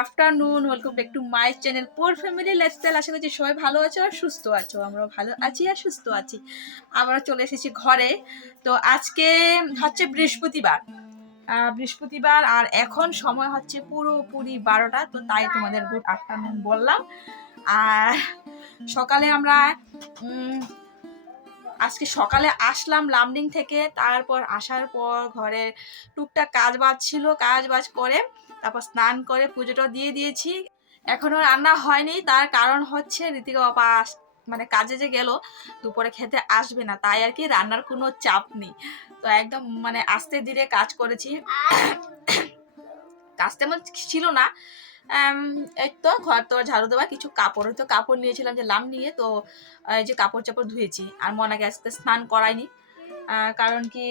Afternoon welcome back to my channel poor family lifestyle আশা করছি সবাই ভালো আছো আর সুস্থ আছো। আমরা ভালো আছি আর সুস্থ আছি। আমরা চলে এসেছি ঘরে। তো আজকে হচ্ছে বৃহস্পতিবার। বৃহস্পতিবার আর এখন সময় হচ্ছে পুরোপুরি বারোটা, তো তাই তোমাদের গুড আফটারনুন বললাম। আর সকালে আমরা আজকে সকালে আসলাম লামডিং থেকে, তারপর আসার পর ঘরে টুকটাক কাজ বাজ ছিল কাজ বাজ করে তারপর স্নান করে পুজোটা দিয়ে দিয়েছি। এখনও রান্না হয়নি, তার কারণ হচ্ছে ঋতিকা বাবা মানে কাজে যে গেল, দুপুরে খেতে আসবে না, তাই আর কি রান্নার কোনো চাপ নেই। তো একদম মানে আস্তে ধীরে কাজ করেছি। কাজ তেমন ছিল না। এই তো ঘর তো ঝাড়ু দেওয়া, কিছু কাপড় তো কাপড় নিয়েছিলাম যে লাম নিয়ে, তো এই যে কাপড় চাপড় ধুয়েছি। আর মনাকে আজকে স্নান করাইনি। কারণ কি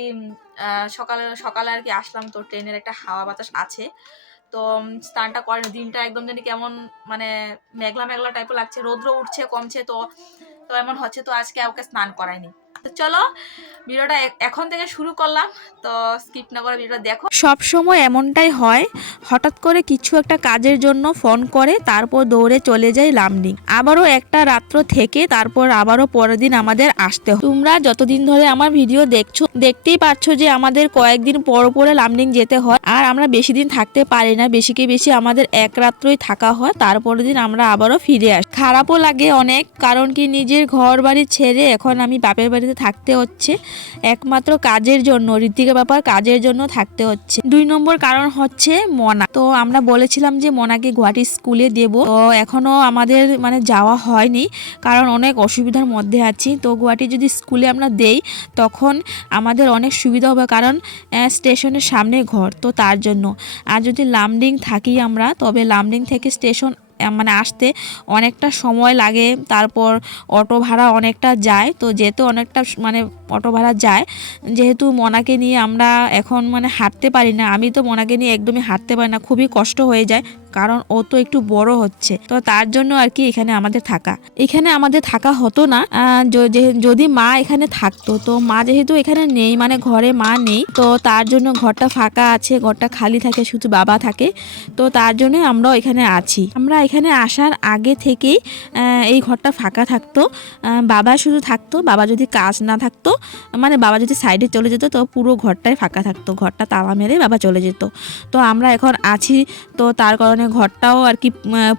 সকালে সকালে আর কি আসলাম তো, ট্রেনের একটা হাওয়া বাতাস আছে। তো স্নানটা করেন, দিনটা একদম জানি কেমন মানে মেঘলা মেঘলা টাইপের লাগছে, রৌদ্র উঠছে, কমছে তো তো এমন হচ্ছে তো আজকে ওকে স্নান করায়নি। তো চলো, ভিডিওটা এখন থেকে শুরু করলাম, তো স্কিপ না করে ভিডিওটা দেখো। সব সময় এমনটাই হয়, হঠাৎ করে কিছু একটা কাজের জন্য ফোন করে, তারপর দৌড়ে চলে যায় লামডিং। আবারও একটা রাত্র থেকে, তারপর আবারও পরের দিন আমাদের আসতে হয়। তোমরা যতদিন ধরে আমার ভিডিও দেখছ, দেখতেই পাচ্ছ যে আমাদের কয়েকদিন পর পরে লামডিং যেতে হয়। আর আমরা বেশি দিন থাকতে পারি না বেশিকে বেশি আমাদের এক রাত্রই থাকা হয়। তারপরের দিন আমরা আবারও ফিরে আসি খারাপও লাগে অনেক, কারণ কি নিজের ঘর বাড়ি ছেড়ে এখন আমি বাপের বাড়িতে থাকতে হচ্ছে। একমাত্র কাজের জন্য ঋতিকা ব্যাপার কাজের জন্য থাকতে হচ্ছে। দুই নম্বর কারণ হচ্ছে মনা। তো আমরা বলেছিলাম যে মনাকে গুয়াহাটি স্কুলে দেব। তো এখনও আমাদের মানে যাওয়া হয়নি, কারণ অনেক অসুবিধার মধ্যে আছি। তো গুয়াহাটি যদি স্কুলে আমরা দেই, তখন আমাদের অনেক সুবিধা হবে, কারণ স্টেশনের সামনে ঘর। তো তার জন্য। আর যদি লামডিং থাকি আমরা, তবে লামডিং থেকে স্টেশন মানে আসতে অনেকটা সময় লাগে। তারপর অটো ভাড়া অনেকটা যায়। তো যেতে অনেকটা মানে অটো ভাড়া যায়, যেহেতু মনাকে নিয়ে আমরা এখন মানে হাঁটতে পারি না, আমি তো মনাকে নিয়ে একদমই হাঁটতে পারি না, খুবই কষ্ট হয়ে যায়। কারণ ও তো একটু বড় হচ্ছে। তো তার জন্য আর কি এখানে আমাদের থাকা। এখানে আমাদের থাকা হতো না। যদি মা এখানে থাকতো, তো মা যেহেতু এখানে নেই মানে ঘরে মা নেই, তো তার জন্য ঘরটা ফাঁকা আছে, ঘরটা খালি থাকে, শুধু বাবা থাকে। তো তার জন্য আমরাও এখানে আছি। আমরা এখানে আসার আগে থেকেই এই ঘরটা ফাঁকা থাকতো। বাবা শুধু থাকতো, বাবা যদি কাজ না থাকতো মানে বাবা যদি সাইডে চলে যেত, তো পুরো ঘরটাই ফাঁকা থাকতো। ঘরটা তালা মেরে বাবা চলে যেত। তো আমরা এখন আছি, তো তার কারণে ঘরটাও আর কি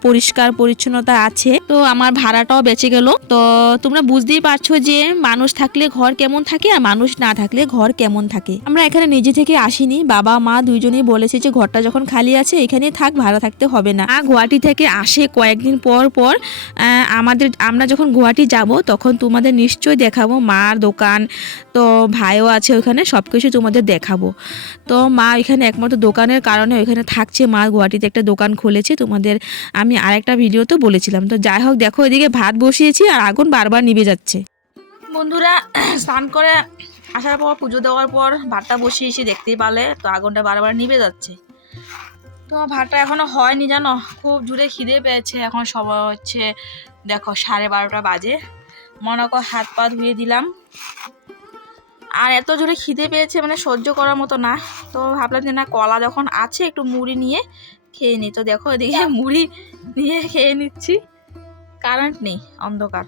পরিষ্কার পরিচ্ছন্নতা আছে। তো আমার ভাড়াটাও বেঁচে গেল। তো তোমরা বুঝতেই পারছ যে মানুষ থাকলে ঘর কেমন থাকে আর মানুষ না থাকলে ঘর কেমন থাকে। আমরা এখানে নিজে থেকে আসিনি। বাবা, মা দুইজনেই বলেছে যে ঘরটা যখন খালি আছে এখানেই থাক, ভাড়া থাকতে হবে না। আর গুয়াহাটি থেকে আসে কয়েকদিন পর পর আমাদের, আমরা যখন গুয়াহাটি যাব তখন তোমাদের নিশ্চয়ই দেখাবো। মার দোকান, তো ভাইও আছে ওখানে সব কিছু তোমাদের দেখাবো। তো মা এখানে একমাত্র দোকানের কারণে ওইখানে থাকছে। মা গুয়াহাটিতে একটা দোকান খুলেছে, তোমাদের আমি আরেকটা ভিডিওতে বলেছিলাম। তো যাই হোক, দেখো এদিকে ভাত বসিয়েছি আর আগুন বারবার নিভে যাচ্ছে। বন্ধুরা, স্নান করে আসার পর, পুজো দেওয়ার পর ভাতটা বসিয়েছি দেখতেই পালে তো আগুনটা বারবার নিভে যাচ্ছে। তো ভাতটা এখনও হয়নি জানো, খুব জুড়ে খিদে পেয়েছে। এখন সময় হচ্ছে, দেখো, সাড়ে বারোটা বাজে। মনে কর হাত পা ধুয়ে দিলাম। আর এত জোরে খিদে পেয়েছে মানে সহ্য করার মতো না। তো ভাবলাম যে না, কলা যখন আছে, একটু মুড়ি নিয়ে খেয়ে নিই তো দেখো এদিকে মুড়ি নিয়ে খেয়ে নিচ্ছি। কারেন্ট নেই, অন্ধকার।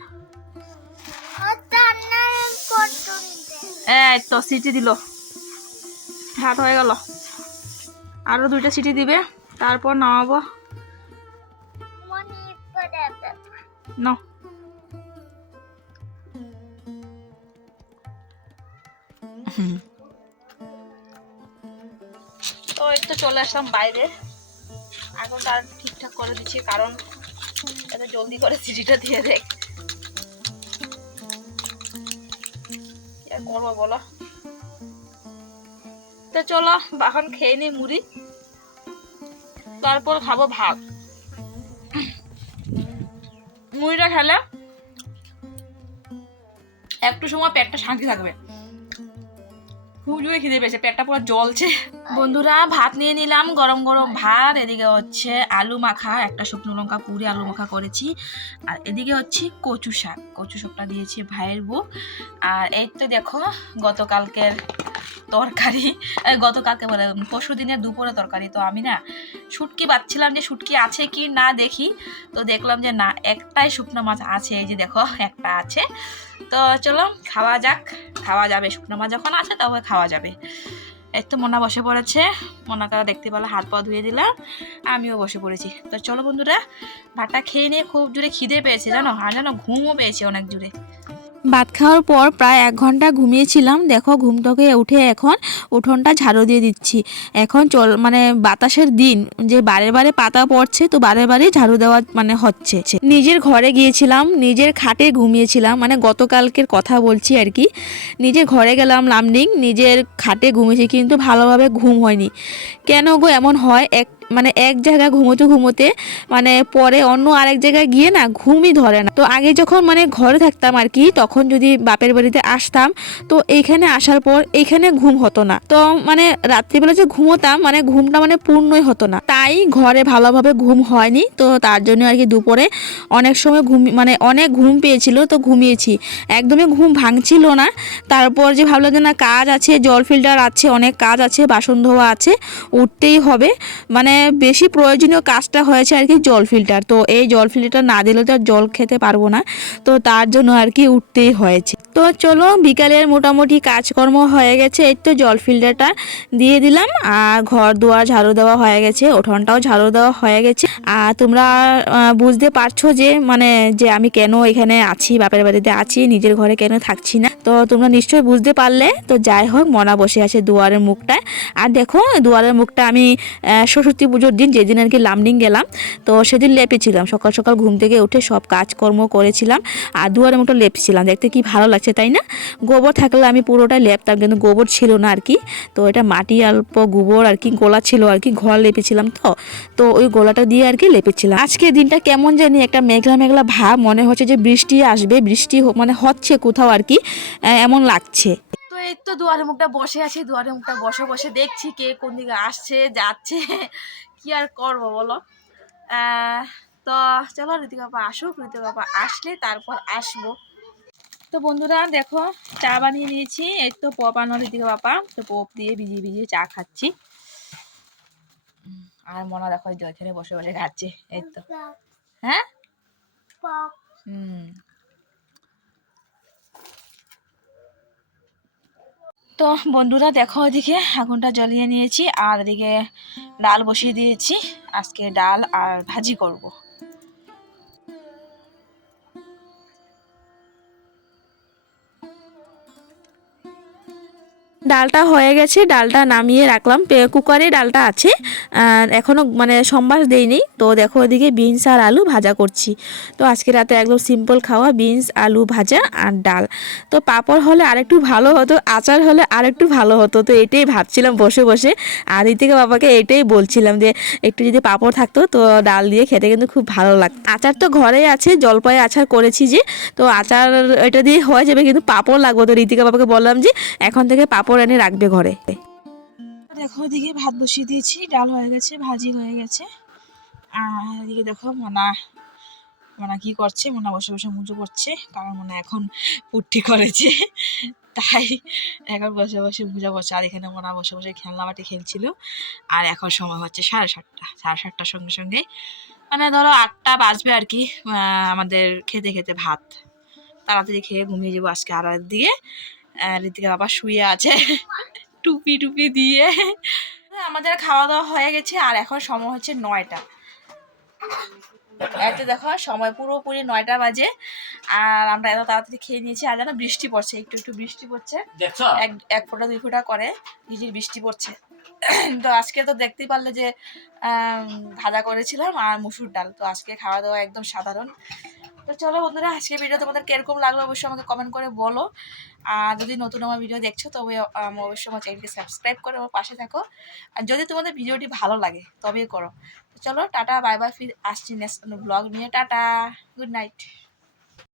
এই তো, সিটি দিল। ভাত হয়ে গেল। আরও দুইটা সিটি দিবে, তারপর নামাবো। ন। তো চলে আসলাম বাইরে। এখন তার ঠিকঠাক করে দিচ্ছি, কারণ এত জলদি করে সিটিটা দিয়ে দেখ করব বলো? তো চলো এখন খেয়ে নিই মুড়ি। তারপর খাব ভাত। মুড়িটা খেলে একটু সময় পেটটা শান্তি থাকবে। খুব জোরে খিদে পেয়েছে পেটটা পুরো জ্বলছে। বন্ধুরা ভাত নিয়ে নিলাম গরম গরম ভাত এদিকে হচ্ছে আলু মাখা একটা শুকনো লঙ্কা পুরি আলু মাখা করেছি। আর এদিকে হচ্ছে কচু শাক কচু শাকটা দিয়েছি ভাইয়ের বউ। আর এই তো দেখো গতকালকের তরকারি গতকালকে বলে পরশু দিনের দুপুরে তরকারি তো আমি না শুটকি বাচ্ছিলাম যে শুটকি আছে কি না দেখি তো দেখলাম যে না একটাই শুকনো মাছ আছে এই যে দেখো একটা আছে। তো চলো, খাওয়া যাক। খাওয়া যাবে, শুকনো মা যখন আছে তবে খাওয়া যাবে। এই তো মোনা বসে পড়েছে। মোনাকে দেখতে পেলে, হাত পা ধুয়ে দিলাম আমিও বসে পড়েছি। তো চলো বন্ধুরা, ভাতটা খেয়ে নিয়ে খুব জোরে খিদে পেয়েছে, জানো? আর জানো, ঘুমও পেয়েছে অনেক জোরে। ভাত খাওয়ার পর প্রায় এক ঘণ্টা ঘুমিয়েছিলাম। দেখো, ঘুম থেকে উঠে এখন উঠোনটা ঝাড়ু দিয়ে দিচ্ছি। এখন চল মানে বাতাসের দিন, যে বারে বারে পাতা পড়ছে, তো বারে বারে ঝাড়ু দেওয়া মানে হচ্ছে। নিজের ঘরে গিয়েছিলাম, নিজের খাটে ঘুমিয়েছিলাম মানে গতকালকের কথা বলছি আর কি। নিজের ঘরে গেলাম লামডিং, নিজের খাটে ঘুমিয়েছি, কিন্তু ভালোভাবে ঘুম হয়নি। কেন গো এমন হয়? এক মানে এক জায়গায় ঘুমোতে ঘুমোতে মানে পরে অন্য আরেক জায়গায় গিয়ে না ঘুমই ধরে না। তো আগে যখন মানে ঘরে থাকতাম আর কি, তখন যদি বাপের বাড়িতে আসতাম, তো এইখানে আসার পর এইখানে ঘুম হতো না। তো মানে রাত্রিবেলা যে ঘুমোতাম মানে ঘুমটা মানে পূর্ণই হতো না। তাই ঘরে ভালোভাবে ঘুম হয়নি, তো তার জন্য আর কি দুপুরে অনেক সময় ঘুম মানে অনেক ঘুম পেয়েছিল, তো ঘুমিয়েছি। একদমই ঘুম ভাঙছিল না। তারপর যে ভাবলাম যে না কাজ আছে, জল ফিল্টার আছে, অনেক কাজ আছে, বাসন ধোয়া আছে, উঠতেই হবে। মানে বেশি প্রয়োজনীয় কাজটা হয়েছে আর কি জল ফিল্টার তো এই জল ফিল্টার না দিলে তো জল খেতে পারব না। তো তার জন্য আর কি উঠতেই হয়েছে। তো চলো বিকালের মোটামুটি কাজকর্ম হয়ে গেছে এই তো জল ফিল্টারটা দিয়ে দিলাম। আর ঘর দুয়ার ঝাড়ু দেওয়া হয়ে গেছে উঠোনটাও ঝাড়ু দেওয়া হয়ে গেছে। আর তোমরা বুঝতে পারছ যে মানে যে আমি কেন এখানে আছি বাপের বাড়িতে আছি নিজের ঘরে কেন থাকছি না। তো তোমরা নিশ্চয়ই বুঝতে পারলে। তো যাই হোক মনা বসে আছে দুয়ারের মুখটায়। আর দেখো দুয়ারের মুখটা আমি আহ, সরস্বতী পুজোর দিন, যেদিন আর কি লামডিং গেলাম, তো সেদিন লেপেছিলাম। সকাল সকাল ঘুম থেকে উঠে সব কাজকর্ম করেছিলাম আর দুয়ারের মুখটা লেপছিলাম। দেখতে কি ভালো লাগছে, তাই না? গোবর থাকলে আমি পুরোটাই লেপতাম, কিন্তু গোবর ছিল না আর কি। তো এটা মাটি, অল্প গোবর আর কি, গোলা ছিল আর কি ঘর লেপেছিলাম তো। তো ওই গোলাটা দিয়ে আর কি লেপেছিলাম। আজকে দিনটা কেমন জানি একটা মেঘলা মেঘলা ভাব, মনে হচ্ছে যে বৃষ্টি আসবে, বৃষ্টি মানে হচ্ছে কোথাও আর কি এমন লাগছে। এই তো দুয়ারে মুখটা বসে আছি দুয়ারে মুখটা বসে বসে দেখছি কে কোন দিকে আসছে যাচ্ছে কি আর করব বলো? তো চলো ঋতিকা বাবা আসুক ঋতিকা বাবা আসলে তারপর আসব। তো বন্ধুরা দেখো চা বানিয়ে নিয়েছি এই তো পপ আনো ঋতিকা বাবা তো পপ দিয়ে ভিজিয়ে ভিজিয়ে চা খাচ্ছি। আর মনা দেখো যে এখানে বসে বসে খাচ্ছে এই তো। হ্যাঁ? হুম। তো বন্ধুরা দেখো ওদিকে, আগুনটা জ্বলিয়ে নিয়েছি, আর এদিকে ডাল বসিয়ে দিয়েছি। আজকে ডাল আর ভাজি করব। ডালটা হয়ে গেছে, ডালটা নামিয়ে রাখলাম। কুকারে ডালটা আছে এখনও মানে সম্বাস দেইনি। তো দেখো ওদিকে বিনস আর আলু ভাজা করছি। তো আজকে রাতে একদম সিম্পল খাওয়া, বিনস, আলু ভাজা আর ডাল। তো পাপড় হলে আরেকটু ভালো হতো, আচার হলে আরেকটু ভালো হতো। তো এটাই ভাবছিলাম বসে বসে। আর থেকে বাবাকে এটাই বলছিলাম যে, একটু যদি পাঁপড় থাকতো, তো ডাল দিয়ে খেতে কিন্তু খুব ভালো লাগতো। আচার তো ঘরেই আছে জলপাই আচার করেছি যে, তো আচার এটা দিয়ে হয়ে যাবে, কিন্তু পাঁপড় লাগবো। তো ঋতিকা বাবাকে বললাম যে, এখন থেকে পাঁপড় এনে রাখবে ঘরে। দেখো, ওদিকে ভাত বসিয়ে দিয়েছি, ডাল হয়ে গেছে, ভাজি হয়ে গেছে। আর এদিকে দেখো, মোনা মোনা কি করছে? মোনা বসে বসে মুজো করছে, কারণ মোনা এখন পুট্টি করেছে। তাই এখন বসে বসে পূজা বসে আর এখানে মোনা বসে বসে খেলনা বাটি খেলছিল। আর এখন সময় হচ্ছে সাড়ে সাতটা। সাড়ে সাতটার সঙ্গে সঙ্গে মানে ধরো আটটা বাজবে আর কি আমাদের খেতে খেতে ভাত। তাড়াতাড়ি খেয়ে ঘুমিয়ে যাব আজকে আর দিকে। ঋতিকা বাবা শুয়ে আছে। টুপি টুপি দিয়ে। আমাদের খাওয়া দাওয়া হয়ে গেছে আর এখন সময় হচ্ছে নয়টা। এত দেখো সময় পুরোপুরি নয়টা বাজে। আর আমরা এত তাড়াতাড়ি খেয়ে নিয়েছি আর জানো বৃষ্টি পড়ছে একটু একটু বৃষ্টি পড়ছে। এক এক ফোঁটা দুই ফোঁটা করে ঝিঝির বৃষ্টি পড়ছে। তো আজকে তো দেখতেই পারলে যে ভাজা করেছিলাম আর মুসুর ডাল। তো আজকে খাওয়া দাওয়া একদম সাধারণ। তো চলো বন্ধুরা আজকে ভিডিও তোমাদের কীরকম লাগল অবশ্যই আমাকে কমেন্ট করে বলো। আর যদি নতুন আমার ভিডিও দেখছ, তবে অবশ্যই আমার চ্যানেলকে সাবস্ক্রাইব করে আমার পাশে থাকো। আর যদি তোমাদের ভিডিওটি ভালো লাগে তবে করো। তো চলো, টাটা বাই বাই ফির আসছি নেক্সট ব্লগ নিয়ে। Tata good night